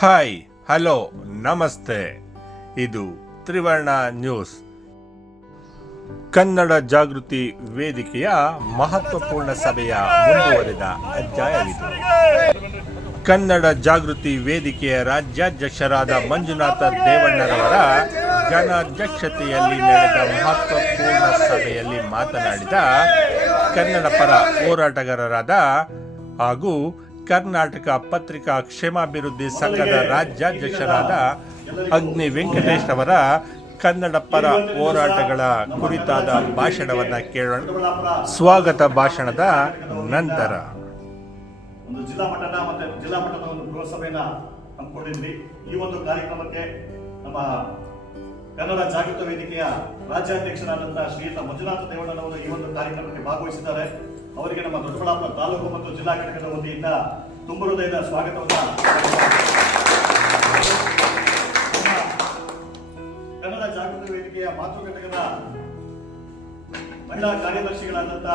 Hi, hello, ನಮಸ್ತೆ. ಇದು ತ್ರಿವರ್ಣ ನ್ಯೂಸ್. ಕನ್ನಡ ಜಾಗೃತಿ ವೇದಿಕೆಯ ಮಹತ್ವಪೂರ್ಣ ಸಭೆಯ ಮುಂದುವರೆದ ಅಧ್ಯಾಯವಿದು. ಕನ್ನಡ ಜಾಗೃತಿ ವೇದಿಕೆಯ ರಾಜ್ಯಾಧ್ಯಕ್ಷರಾದ ಮಂಜುನಾಥ ದೇವಣ್ಣರವರ ಜನಾಧ್ಯಕ್ಷತೆಯಲ್ಲಿ ನಡೆದ ಮಹತ್ವಪೂರ್ಣ ಸಭೆಯಲ್ಲಿ ಮಾತನಾಡಿದ ಕನ್ನಡ ಪರ ಹೋರಾಟಗಾರರಾದ ಹಾಗೂ ಕರ್ನಾಟಕ ಪತ್ರಿಕಾ ಕ್ಷೇಮಾಭಿವೃದ್ಧಿ ಸಂಘದ ರಾಜ್ಯಾಧ್ಯಕ್ಷರಾದ ಅಗ್ನಿ ವೆಂಕಟೇಶ್ ಅವರ ಕನ್ನಡ ಪರ ಹೋರಾಟಗಳ ಕುರಿತಾದ ಭಾಷಣವನ್ನ ಕೇಳೋಣ. ಸ್ವಾಗತ ಭಾಷಣದ ನಂತರ. ಒಂದು ಜಿಲ್ಲಾ ಮಟ್ಟದ ಮತ್ತೆ ಜಿಲ್ಲಾ ಮಟ್ಟದ ಒಂದು ಗೃಹ ಸಭೆಯನ್ನ ಹಮ್ಮಿಕೊಂಡಿದ್ವಿ ಈ ಒಂದು ಕಾರ್ಯಕ್ರಮಕ್ಕೆ ನಮ್ಮ ಕನ್ನಡ ಜಾಗೃತ ವೇದಿಕೆಯ ರಾಜ್ಯಾಧ್ಯಕ್ಷರಾದಂತಹ ಶ್ರೀಯುತ ಮಂಜುನಾಥ ದೇವಣ್ಣನವರು ಈ ಒಂದು ಕಾರ್ಯಕ್ರಮಕ್ಕೆ ಭಾಗವಹಿಸಿದ್ದಾರೆ. ಅವರಿಗೆ ನಮ್ಮ ದೊಡ್ಡಬಳ್ಳಾಪುರ ತಾಲೂಕು ಮತ್ತು ಜಿಲ್ಲಾ ಘಟಕದ ವತಿಯಿಂದ ತುಂಬ ಹೃದಯದ ಸ್ವಾಗತವನ್ನು ಕನ್ನಡ ಜಾಗೃತಿ ವೇದಿಕೆಯ ಮಾತೃ ಘಟಕದ ಮಹಿಳಾ ಕಾರ್ಯದರ್ಶಿಗಳಾದಂಥ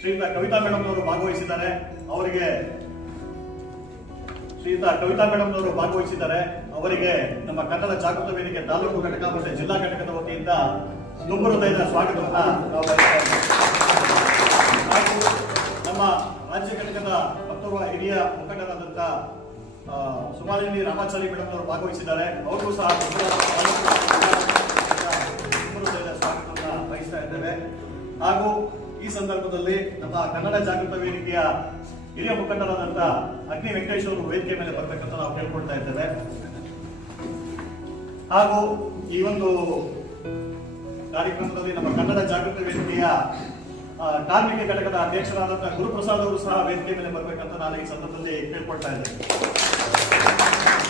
ಶ್ರೀಯುತ ಕವಿತಾ ಮೇಡಮ್ನವರು ಭಾಗವಹಿಸಿದ್ದಾರೆ. ಅವರಿಗೆ ಶ್ರೀಯುತ ಕವಿತಾ ಮೇಡಮ್ನವರು ಭಾಗವಹಿಸಿದ್ದಾರೆ. ಅವರಿಗೆ ನಮ್ಮ ಕನ್ನಡ ಜಾಗೃತ ವೇದಿಕೆ ತಾಲೂಕು ಘಟಕ ಮತ್ತು ಜಿಲ್ಲಾ ಘಟಕದ ವತಿಯಿಂದ ತುಂಬ ಹೃದಯದ ಸ್ವಾಗತವನ್ನು ನಾವು ನಮ್ಮ ರಾಜ್ಯ ಘಟಕದ ಮತ್ತೊಬ್ಬ ಹಿರಿಯ ಮುಖಂಡರಾದಂತಹ ಸುಮಾಲಿನಿ ರಾಮಾಚಾರಿ ಮೇಡಮ್ ಅವರು ಭಾಗವಹಿಸಿದ್ದಾರೆ. ಅವ್ರಿಗೂ ಸಹ ಸ್ವಾಗತವನ್ನ ಬಯಸ್ತಾ ಇದ್ದೇವೆ. ಹಾಗೂ ಈ ಸಂದರ್ಭದಲ್ಲಿ ನಮ್ಮ ಕನ್ನಡ ಜಾಗೃತ ವೇದಿಕೆಯ ಹಿರಿಯ ಮುಖಂಡರಾದಂತಹ ಅಗ್ನಿ ವೆಂಕಟೇಶ್ ಅವರು ವೇದಿಕೆ ಮೇಲೆ ಬರ್ತಕ್ಕಂತ ನಾವು ಕೇಳ್ಕೊಳ್ತಾ ಇದ್ದೇವೆ. ಹಾಗೂ ಈ ಒಂದು ಕಾರ್ಯಕ್ರಮದಲ್ಲಿ ನಮ್ಮ ಕನ್ನಡ ಜಾಗೃತ ವೇದಿಕೆಯ ಕಾರ್ಮಿಕ ಘಟಕದ ಅಧ್ಯಕ್ಷರಾದಂತಹ ಗುರುಪ್ರಸಾದ್ ಅವರು ಸಹ ವೇದಿಕೆ ಮೇಲೆ ಬರಬೇಕಂತ ನಾನು ಈ ಸಂದರ್ಭದಲ್ಲಿ ಕೇಳ್ಕೊಳ್ತಾ ಇದ್ದೇನೆ.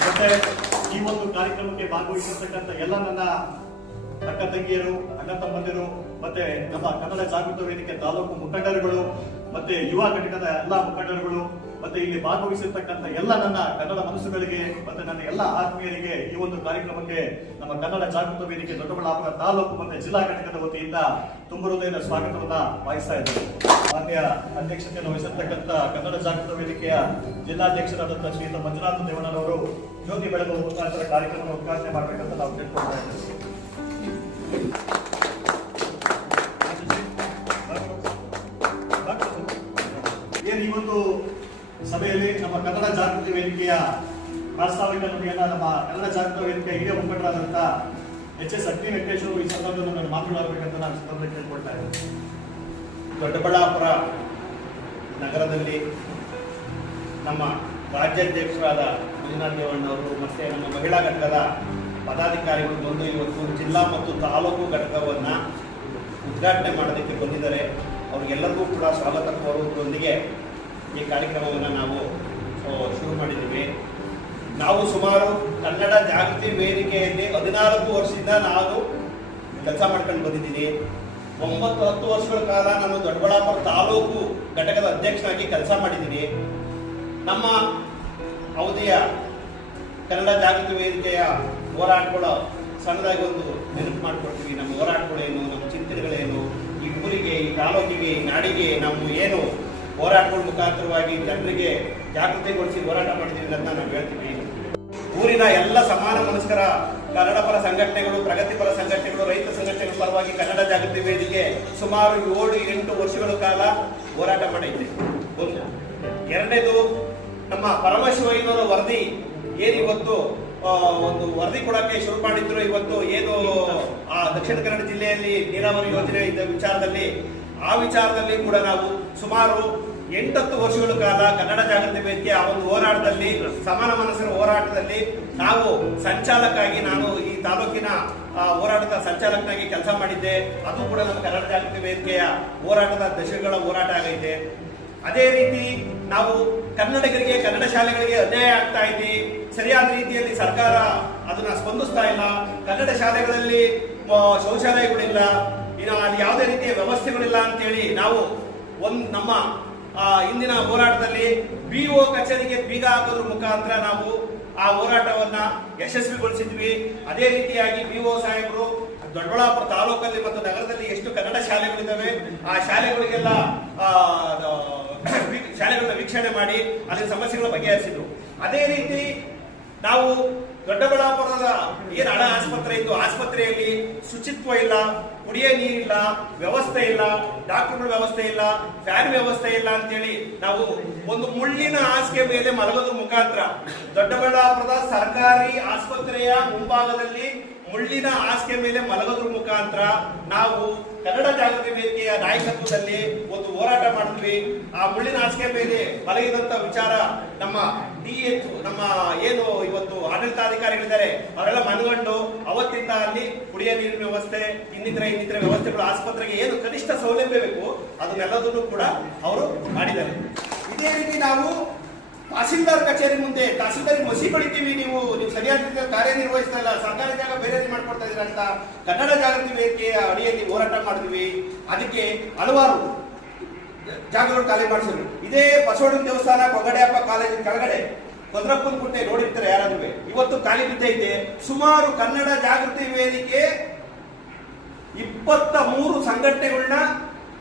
ಮತ್ತೆ ಈ ಒಂದು ಕಾರ್ಯಕ್ರಮಕ್ಕೆ ಭಾಗವಹಿಸಿರ್ತಕ್ಕಂಥ ಎಲ್ಲ ನನ್ನ ಅಕ್ಕ ತಂಗಿಯರು, ಅಣ್ಣ ತಮ್ಮಂದಿರು, ಮತ್ತೆ ನಮ್ಮ ಕನ್ನಡ ಜಾಗೃತ ವೇದಿಕೆ ತಾಲೂಕು ಮುಖಂಡರುಗಳು ಮತ್ತೆ ಯುವ ಘಟಕದ ಎಲ್ಲ ಮುಖಂಡರುಗಳು, ಮತ್ತೆ ಇಲ್ಲಿ ಭಾಗವಹಿಸಿರ್ತಕ್ಕಂಥ ಎಲ್ಲ ನನ್ನ ಕನ್ನಡ ಮನಸ್ಸುಗಳಿಗೆ, ಮತ್ತೆ ನನ್ನ ಎಲ್ಲ ಆತ್ಮೀಯರಿಗೆ ಈ ಒಂದು ಕಾರ್ಯಕ್ರಮಕ್ಕೆ ನಮ್ಮ ಕನ್ನಡ ಜಾಗೃತ ವೇದಿಕೆ ದೊಡ್ಡಬಳ್ಳಾಪುರ ತಾಲೂಕು ಮತ್ತೆ ಜಿಲ್ಲಾ ಘಟಕದ ವತಿಯಿಂದ ತುಂಬ ಹೃದಯದ ಸ್ವಾಗತವನ್ನ ವಹಿಸ್ತಾ ಇದ್ದೇವೆ ಮಾನ್ಯ ಅಧ್ಯಕ್ಷತೆಯನ್ನು ವಹಿಸಿರ್ತಕ್ಕಂಥ ಕನ್ನಡ ಜಾಗೃತ ವೇದಿಕೆಯ ಜಿಲ್ಲಾಧ್ಯಕ್ಷರಾದಂತ ಶ್ರೀಯುತ ಮಂಜುನಾಥ ದೇವಣ್ಣನವರು ಜ್ಯೋತಿ ಬೆಳಗುವ ಮುಖಾಂತರ ಕಾರ್ಯಕ್ರಮ ಉದ್ಘಾಟನೆ ಮಾಡಬೇಕಂತ ನಾವು ಕೇಳ್ಕೊಳ್ತಾ ಇದ್ದೇವೆ. ಸಭೆಯಲ್ಲಿ ನಮ್ಮ ಕನ್ನಡ ಜಾಗೃತಿ ವೇದಿಕೆಯ ಪ್ರಾಸ್ತಾವಿಕ ನಮ್ಮ ಕನ್ನಡ ಜಾಗೃತಿ ವೇದಿಕೆಯ ಹಿರಿಯ ಮುಖಂಡರಾದಂಥ ಎಚ್ ಎಸ್ ಅಗ್ನಿ ವೆಂಕಟೇಶ್ ಅವರು ಈ ಸಂದರ್ಭದಲ್ಲಿ ನಾನು ಮಾತನಾಡಬೇಕಂತ ನಾನು ಸಂದರ್ಭದಲ್ಲಿ ಕೇಳ್ಕೊಳ್ತಾ ಇದ್ದೇನೆ. ದೊಡ್ಡಬಳ್ಳಾಪುರ ನಗರದಲ್ಲಿ ನಮ್ಮ ರಾಜ್ಯಾಧ್ಯಕ್ಷರಾದ ಮಂಜುನಾಥ್ ದೇವಣ್ಣವರು ಮತ್ತು ನಮ್ಮ ಮಹಿಳಾ ಘಟಕದ ಪದಾಧಿಕಾರಿಗಳು ಬಂದು ಇವತ್ತು ಜಿಲ್ಲಾ ಮತ್ತು ತಾಲೂಕು ಘಟಕವನ್ನು ಉದ್ಘಾಟನೆ ಮಾಡೋದಕ್ಕೆ ಬಂದಿದ್ದಾರೆ. ಅವ್ರಿಗೆಲ್ಲರಿಗೂ ಕೂಡ ಸ್ವಾಗತ ಕೋರುವುದರೊಂದಿಗೆ ಈ ಕಾರ್ಯಕ್ರಮವನ್ನು ನಾವು ಶುರು ಮಾಡಿದ್ದೀವಿ. ನಾವು ಸುಮಾರು ಕನ್ನಡ ಜಾಗೃತಿ ವೇದಿಕೆಯಲ್ಲಿ ಹದಿನಾಲ್ಕು ವರ್ಷದಿಂದ ನಾನು ಕೆಲಸ ಮಾಡ್ಕೊಂಡು ಬಂದಿದ್ದೀನಿ. ಒಂಬತ್ತು, ಹತ್ತು ವರ್ಷಗಳ ಕಾಲ ನಾನು ದೊಡ್ಡಬಳ್ಳಾಪುರ ತಾಲೂಕು ಘಟಕದ ಅಧ್ಯಕ್ಷನಾಗಿ ಕೆಲಸ ಮಾಡಿದ್ದೀನಿ. ನಮ್ಮ ಅವಧಿಯ ಕನ್ನಡ ಜಾಗೃತಿ ವೇದಿಕೆಯ ಹೋರಾಟಗಳು ಸಣ್ಣದಾಗಿ ಒಂದು ನೆನಪು ಮಾಡಿಕೊಡ್ತೀವಿ ನಮ್ಮ ಹೋರಾಟಗಳೇನು, ನಮ್ಮ ಚಿಂತನೆಗಳೇನು, ಈ ಊರಿಗೆ, ಈ ತಾಲೂಕಿಗೆ, ಈ ನಾಡಿಗೆ ನಾವು ಏನು ಹೋರಾಟಗಳ ಮುಖಾಂತರವಾಗಿ ಜನರಿಗೆ ಜಾಗೃತಿಗೊಳಿಸಿ ಹೋರಾಟ ಮಾಡಿದ್ದೀವಿ ಅಂತ ನಾವು ಹೇಳ್ತೀವಿ ಊರಿನ ಎಲ್ಲ ಸಮಾನ ಮನಸ್ಕರ ಕನ್ನಡ ಪರ ಸಂಘಟನೆಗಳು, ಪ್ರಗತಿಪರ ಸಂಘಟನೆಗಳು, ರೈತ ಸಂಘಟನೆಗಳ ಪರವಾಗಿ ಕನ್ನಡ ಜಾಗೃತಿ ವೇದಿಕೆ ಸುಮಾರು ಏಳು, ಎಂಟು ವರ್ಷಗಳ ಕಾಲ ಹೋರಾಟ ಮಾಡಿದ್ದೆ ಒಂದು ಎರಡನೇದು, ನಮ್ಮ ಪರಮಶಿವಯ್ಯನವರ ವರದಿ. ಏನಿವತ್ತು ಒಂದು ವರದಿ ಕೊಡಕ್ಕೆ ಶುರು ಮಾಡಿದ್ರು, ಇವತ್ತು ಏನು, ಆ, ದಕ್ಷಿಣ ಕನ್ನಡ ಜಿಲ್ಲೆಯಲ್ಲಿ ನೀರಾವರಿ ಯೋಜನೆ ಇದ್ದ ವಿಚಾರದಲ್ಲಿ ಆ ವಿಚಾರದಲ್ಲಿ ಕೂಡ ನಾವು ಸುಮಾರು ಎಂಟತ್ತು ವರ್ಷಗಳ ಕಾಲ ಕನ್ನಡ ಜಾಗೃತಿ ವೇದಿಕೆ, ಆ ಒಂದು ಹೋರಾಟದಲ್ಲಿ, ಸಮಾನ ಮನಸ್ಸಿನ ಹೋರಾಟದಲ್ಲಿ ನಾವು ಸಂಚಾಲಕಾಗಿ ನಾನು ಈ ತಾಲೂಕಿನ ಹೋರಾಟದ ಸಂಚಾಲಕನಾಗಿ ಕೆಲಸ ಮಾಡಿದ್ದೆ. ಅದು ಕೂಡ ನಮ್ಮ ಕನ್ನಡ ಜಾಗೃತಿ ವೇದಿಕೆಯ ಹೋರಾಟದ ದಶಕಗಳ ಹೋರಾಟ ಆಗೈತೆ. ಅದೇ ರೀತಿ ನಾವು ಕನ್ನಡಿಗರಿಗೆ, ಕನ್ನಡ ಶಾಲೆಗಳಿಗೆ ಅನ್ಯಾಯ ಆಗ್ತಾ ಇದೆ. ಸರಿಯಾದ ರೀತಿಯಲ್ಲಿ ಸರ್ಕಾರ ಅದನ್ನ ಸ್ಪಂದಿಸ್ತಾ ಇಲ್ಲ. ಕನ್ನಡ ಶಾಲೆಗಳಲ್ಲಿ ಶೌಚಾಲಯಗಳಿಲ್ಲ. ಇನ್ನು ಅಲ್ಲಿ ಯಾವುದೇ ರೀತಿಯ ವ್ಯವಸ್ಥೆಗಳಿಲ್ಲ ಅಂತೇಳಿ ನಾವು ಒಂದು ನಮ್ಮ ಇಂದಿನ ಹೋರಾಟದಲ್ಲಿ ಬಿ ಒ ಕಚೇರಿಗೆ ಬೀಗ ಹಾಕೋದ್ರ ಮುಖಾಂತರ ನಾವು ಆ ಹೋರಾಟವನ್ನ ಯಶಸ್ವಿಗೊಳಿಸಿದ್ವಿ. ಅದೇ ರೀತಿಯಾಗಿ ಬಿ ಒ ಸಾಹೇಬರು ದೊಡ್ಡಬಳ್ಳಾಪುರ ತಾಲೂಕಲ್ಲಿ ಮತ್ತು ನಗರದಲ್ಲಿ ಎಷ್ಟು ಕನ್ನಡ ಶಾಲೆಗಳಿದ್ದಾವೆ, ಆ ಶಾಲೆಗಳಿಗೆಲ್ಲ ಶಾಲೆಗಳನ್ನ ವೀಕ್ಷಣೆ ಮಾಡಿ ಅಲ್ಲಿ ಸಮಸ್ಯೆಗಳ ಬಗೆಹರಿಸಿದ್ರು. ಅದೇ ರೀತಿ ನಾವು ದೊಡ್ಡಬಳ್ಳಾಪುರದ ಏನು ಹಣ ಆಸ್ಪತ್ರೆ ಇದ್ದು ಆಸ್ಪತ್ರೆಯಲ್ಲಿ ಶುಚಿತ್ವ ಇಲ್ಲ, ಕುಡಿಯೋ ನೀರಿಲ್ಲ ವ್ಯವಸ್ಥೆ ಇಲ್ಲ, ಡಾಕ್ಟರ್ಗಳ ವ್ಯವಸ್ಥೆ ಇಲ್ಲ, ಫ್ಯಾನ್ ವ್ಯವಸ್ಥೆ ಇಲ್ಲ ಅಂತೇಳಿ ನಾವು ಒಂದು ಮುಳ್ಳಿನ ಹಾಸಿಗೆ ಮೇಲೆ ಮಲಗೋದ್ರ ಮುಖಾಂತರ ದೊಡ್ಡಬಳ್ಳಾಪುರದ ಸರ್ಕಾರಿ ಆಸ್ಪತ್ರೆಯ ಮುಂಭಾಗದಲ್ಲಿ ಮುಳ್ಳಿನ ಹಾಸಿಗೆ ಮೇಲೆ ಮಲಗೋದ್ರ ಮುಖಾಂತರ ನಾವು ಕನ್ನಡ ಜಾಗೃತಿ ವೇದಿಕೆಯ ನಾಯಕತ್ವದಲ್ಲಿ ಒಂದು ಹೋರಾಟ ಮಾಡಿದ್ವಿ. ಆ ಮುಳ್ಳಿನ ಹಾಸಿಗೆ ಮೇಲೆ ಮಲಗಿದಂತ ವಿಚಾರ ನಮ್ಮ ಡಿ ನಮ್ಮ ಏನು ಇವತ್ತು ಆಡಳಿತಾಧಿಕಾರಿಗಳಿದ್ದಾರೆ ಅವರೆಲ್ಲ ಮನಗಂಡು ಅವತ್ತಿಂದ ಅಲ್ಲಿ ಕುಡಿಯ ನೀರಿನ ವ್ಯವಸ್ಥೆ, ಇನ್ನಿತರ ಇನ್ನಿತರ ವ್ಯವಸ್ಥೆಗಳು, ಆಸ್ಪತ್ರೆಗೆ ಏನು ಕನಿಷ್ಠ ಸೌಲಭ್ಯ ಬೇಕು, ಅದನ್ನೆಲ್ಲದನ್ನು ಕೂಡ ಅವರು ಮಾಡಿದ್ದಾರೆ. ಇದೇ ರೀತಿ ನಾವು ತಹಸೀಲ್ದಾರ್ ಕಚೇರಿ ಮುಂದೆ, ತಹಸೀಲ್ದಾರ್ ಮಸಿ ಬಳಿತೀವಿ ನೀವು ನೀವು ಸರಿಯಾದ ರೀತಿಯಲ್ಲಿ ಕಾರ್ಯನಿರ್ವಹಿಸ್ತಾ ಇಲ್ಲ, ಸರ್ಕಾರಿ ಜಾಗ ಬೇರೆ ಮಾಡ್ಕೊಡ್ತಾ ಇದ್ದೀರಾ ಅಂತ ಕನ್ನಡ ಜಾಗೃತಿ ವೇದಿಕೆಯ ಅಡಿಯಲ್ಲಿ ಹೋರಾಟ ಮಾಡಿದ್ವಿ. ಅದಕ್ಕೆ ಹಲವಾರು ಜಾಗಗಳು ಖಾಲಿ ಮಾಡಿಸಿದ್ರು. ಇದೇ ಬಸವಣ್ಣನ ದೇವಸ್ಥಾನ ಕೊಗಡೆಯಪ್ಪ ಕಾಲೇಜಿನ ಕೆಳಗಡೆ ಭದ್ರಪ್ಪನ ಕುಂಟೆ ನೋಡಿರ್ತಾರೆ ಯಾರಾದ್ರೂ. ಇವತ್ತು ಖಾಲಿ ಬಿದ್ದೈತೆ ಸುಮಾರು ಕನ್ನಡ ಜಾಗೃತಿ ವೇದಿಕೆ ಇಪ್ಪತ್ತ ಮೂರು ಸಂಘಟನೆಗಳನ್ನ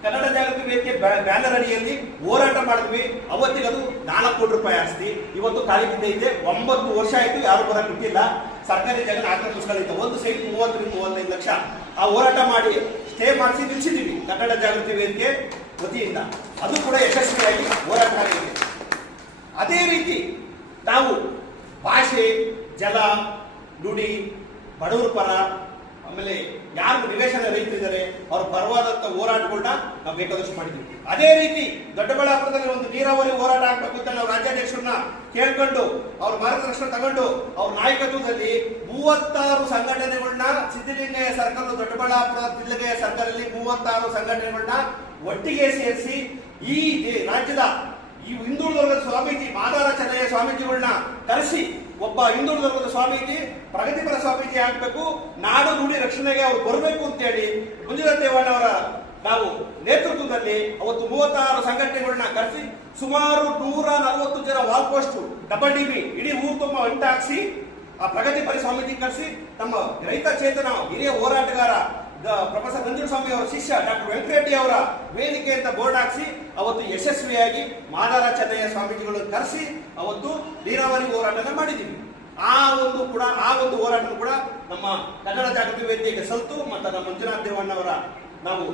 ಕನ್ನಡ ಜಾಗೃತಿ ವೇದಿಕೆ ಬ್ಯಾ- ಬ್ಯಾನರ್ ಅಡಿಯಲ್ಲಿ ಹೋರಾಟ ಮಾಡಿದ್ವಿ. ಅವತ್ತಿಗೆ ಅದು ನಾಲ್ಕು ಕೋಟಿ ರೂಪಾಯಿ ಆಸ್ತಿ. ಇವತ್ತು ಖಾಲಿ ಬಿದ್ದೈತೆ ಒಂಬತ್ತು ವರ್ಷ ಆಯ್ತು, ಯಾರು ಬರಕ್ ಬಿಟ್ಟಿಲ್ಲ. ಸರ್ಕಾರಿ ಜಾಗ ಆಕ್ರಮಿಸ್ಕೊಳ್ಳೈತೆ ಒಂದು ಸೈಟ್ ಮೂವತ್ತರಿಂದ ಮೂವತ್ತೈದು ಲಕ್ಷ. ಆ ಹೋರಾಟ ಮಾಡಿ ಸ್ಟೇ ಮಾಡಿಸಿ ನಿಲ್ಸಿದೀವಿ ಕನ್ನಡ ಜಾಗೃತಿ ವೇದಿಕೆ ವತಿಯಿಂದ. ಅದು ಕೂಡ ಯಶಸ್ವಿಯಾಗಿ ಹೋರಾಟ ಮಾಡಿದೆ. ಅದೇ ರೀತಿ ನಾವು ಭಾಷೆ, ಜಲ, ನುಡಿ, ಬಡವರ ಪರ, ಆಮೇಲೆ ಯಾರು ನಿವೇಶನ ರೈತರಿದ್ದಾರೆ ಅವ್ರ ಪರವಾದಂತ ಹೋರಾಟಗಳನ್ನ ನಾವು ಬೇಕಾದಷ್ಟು ಮಾಡಿದ್ವಿ ಅದೇ ರೀತಿ ದೊಡ್ಡಬಳ್ಳಾಪುರದಲ್ಲಿ ಒಂದು ನೀರಾವರಿ ಹೋರಾಟ ಆಗ್ಬೇಕು ಅಂತ ನಾವು ರಾಜ್ಯಾಧ್ಯಕ್ಷರನ್ನ ಕೇಳ್ಕೊಂಡು, ಅವ್ರ ಮಾರ್ಗದರ್ಶನ ತಗೊಂಡು, ಅವ್ರ ನಾಯಕತ್ವದಲ್ಲಿ ಮೂವತ್ತಾರು ಸಂಘಟನೆಗಳನ್ನ ಸಿದ್ದಲಿಂಗಯ್ಯ ಸರ್ಕಲ್, ದೊಡ್ಡಬಳ್ಳಾಪುರ ಸಿದ್ದಲಿಂಗಯ್ಯ ಸರ್ಕಾರದಲ್ಲಿ ಮೂವತ್ತಾರು ಸಂಘಟನೆಗಳನ್ನ ಒಟ್ಟಿಗೆ ಸೇರಿಸಿ ಈ ರಾಜ್ಯದ ಈ ಹಿಂದುಳಿದ ಸ್ವಾಮೀಜಿ ಮಾದಾರ ಸ್ವಾಮೀಜಿಗಳನ್ನ ಕರೆಸಿ, ಒಬ್ಬ ಹಿಂದುಳಿದ ಧರ್ಮದ ಸ್ವಾಮೀಜಿ, ಪ್ರಗತಿಪರ ಸ್ವಾಮೀಜಿ ಆಗ್ಬೇಕು, ನಾಡು ನುಡಿ ರಕ್ಷಣೆಗೆ ಅವ್ರು ಬರಬೇಕು ಅಂತೇಳಿ ಹೇಳಿ ದೇವಣ್ಣ ಅವರ ನಾವು ನೇತೃತ್ವದಲ್ಲಿ ಅವತ್ತು ಮೂವತ್ತಾರು ಸಂಘಟನೆಗಳನ್ನ ಕರೆಸಿ, ಸುಮಾರು ನೂರ ನಲವತ್ತು ಜನ ವಾಲ್ ಪೋಸ್ಟ್ ಡಬಲ್ ಡಿಬಿ ಇಡೀ ಊರು ತುಂಬ ಅಂಟಾಕ್ಸಿ, ಆ ಪ್ರಗತಿಪರ ಸ್ವಾಮೀಜಿ ಕರೆಸಿ ತಮ್ಮ ರೈತ ಚೇತನ ಹಿರಿಯ ಹೋರಾಟಗಾರ ಪ್ರೊಫೆಸರ್ ನಂಜುಸ್ವಾಮಿ ಅವರ ಶಿಷ್ಯ ಡಾಕ್ಟರ್ ವೆಂಕಟರೆಡ್ಡಿ ಅವರ ವೇದಿಕೆ ಅಂತ ಬೋರ್ಡ್ ಹಾಕಿಸಿ, ಅವತ್ತು ಯಶಸ್ವಿಯಾಗಿ ಮಾದಾರ ಚೆನ್ನಯ್ಯ ಸ್ವಾಮೀಜಿಗಳನ್ನು ಕರೆಸಿ, ಅವತ್ತು ನೀರಾವರಿ ಹೋರಾಟನ ಮಾಡಿದ್ದೀವಿ ಆ ಒಂದು ಕೂಡ, ಆ ಒಂದು ಹೋರಾಟ ಕೂಡ ನಮ್ಮ ಕನ್ನಡ ಜಾಗೃತಿ ವೇದಿಕೆಗೆ ಸಲ್ತು, ಮತ್ತು ನಮ್ಮ ಮಂಜುನಾಥ್ ದೇವಣ್ಣವರ ನಾವು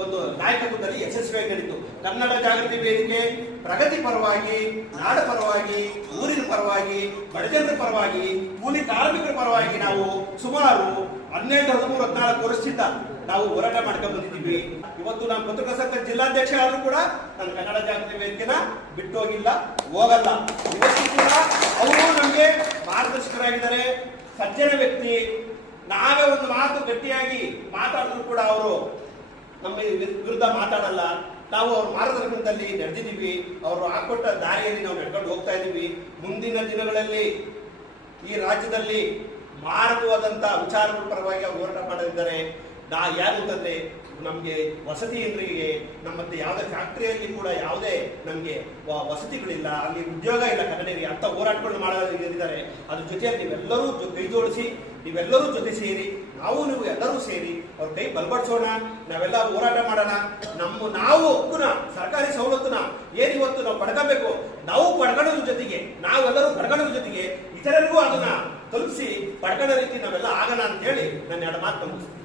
ಒಂದು ನಾಯಕತ್ವದಲ್ಲಿ ಯಶಸ್ವಿಯಾಗಿ ನಡೀತು. ಕನ್ನಡ ಜಾಗೃತಿ ವೇದಿಕೆ ಪ್ರಗತಿ ಪರವಾಗಿ, ನಾಡ ಪರವಾಗಿ, ಊರಿನ ಪರವಾಗಿ, ಬಡಜನರ ಪರವಾಗಿ, ಕೂಲಿ ಕಾರ್ಮಿಕರ ಪರವಾಗಿ ನಾವು ಸುಮಾರು ಹನ್ನೆರಡು ಹದಿಮೂರು ಹದಿನಾಲ್ಕು ವರ್ಷದಿಂದ ನಾವು ಹೋರಾಟ ಮಾಡ್ಕೊಂಡು ಬಂದಿದ್ದೀವಿ. ಇವತ್ತು ನಾನು ಪತ್ರಿಕಾ ಸಂಘ ಜಿಲ್ಲಾಧ್ಯಕ್ಷ ಆದರೂ ಕೂಡ ನಾನು ಕನ್ನಡ ಜಾಗೃತಿ ವೇದಿಕೆನ ಬಿಟ್ಟು ಹೋಗಿಲ್ಲ ಹೋಗಲ್ಲ. ಇವತ್ತು ಕೂಡ ಅವರು ನಮಗೆ ಮಾರ್ಗದರ್ಶಕರಾಗಿದ್ದಾರೆ. ಸಜ್ಜನ ವ್ಯಕ್ತಿ. ನಾವೇ ಒಂದು ಮಾತು ಗಟ್ಟಿಯಾಗಿ ಮಾತಾಡಿದ್ರು ಕೂಡ ಅವರು. ನಮ್ಮ ವಿರುದ್ಧ ಮಾತಾಡಲ್ಲ. ನಾವು ಅವ್ರ ಮಾರ್ಗದರ್ಶನದಲ್ಲಿ ನಡೆದಿದ್ದೀವಿ. ಅವರು ಹಾಕೊಟ್ಟ ದಾರಿಯಲ್ಲಿ ನಾವು ನಡ್ಕೊಂಡು ಹೋಗ್ತಾ ಇದ್ದೀವಿ. ಮುಂದಿನ ದಿನಗಳಲ್ಲಿ ಈ ರಾಜ್ಯದಲ್ಲಿ ಮಾರಕವಾದಂತ ವಿಚಾರಗಳ ಪರವಾಗಿ ಅವರು ಹೋರಾಟ ಮಾಡಲಿದ್ದಾರೆ ನಾ ಯಾರು ಅಂತಂದ್ರೆ, ನಮಗೆ ವಸತಿ ಇಂದ್ರಿಗೆ ನಮ್ಮತ್ತೆ ಯಾವುದೇ ಫ್ಯಾಕ್ಟ್ರಿಯಲ್ಲಿ ಕೂಡ ಯಾವುದೇ ನಮಗೆ ವಸತಿಗಳಿಲ್ಲ. ಅಲ್ಲಿ ಉದ್ಯೋಗ ಇಲ್ಲ ಕನ್ನಡಿಗೆ ಅಂತ ಹೋರಾಟಗಳು ಮಾಡಿದ್ದಾರೆ ಅದ್ರ ಜೊತೆಯಲ್ಲಿ ನೀವೆಲ್ಲರೂ ಕೈ ಜೋಡಿಸಿ ನೀವೆಲ್ಲರೂ ಜೊತೆ ಸೇರಿ ನಾವು ನೀವು ಎಲ್ಲರೂ ಸೇರಿ ಅವ್ರ ಕೈ ಬಲಪಡಿಸೋಣ ನಾವೆಲ್ಲ ಹೋರಾಟ ಮಾಡೋಣ. ನಮ್ಮ ನಾವು ಹಕ್ಕುನ, ಸರ್ಕಾರಿ ಸವಲತ್ತುನ ಏನಿವತ್ತು ನಾವು ಪಡ್ಕೋಬೇಕು? ನಾವು ಪಡ್ಕೊಳ್ಳೋದ್ರ ಜೊತೆಗೆ, ನಾವೆಲ್ಲರೂ ಪಡ್ಕೊಳ್ಳೋದ್ರ ಜೊತೆಗೆ ಇತರರಿಗೂ ಅದನ್ನ ತಲುಪಿಸಿ, ಪಡ್ಕೊಳ್ಳೋ ರೀತಿ ನಾವೆಲ್ಲ ಆಗೋಣ ಅಂತ ಹೇಳಿ ನನ್ನ ಎರಡು ಮಾತು ಮುಗಿಸ್ತೀನಿ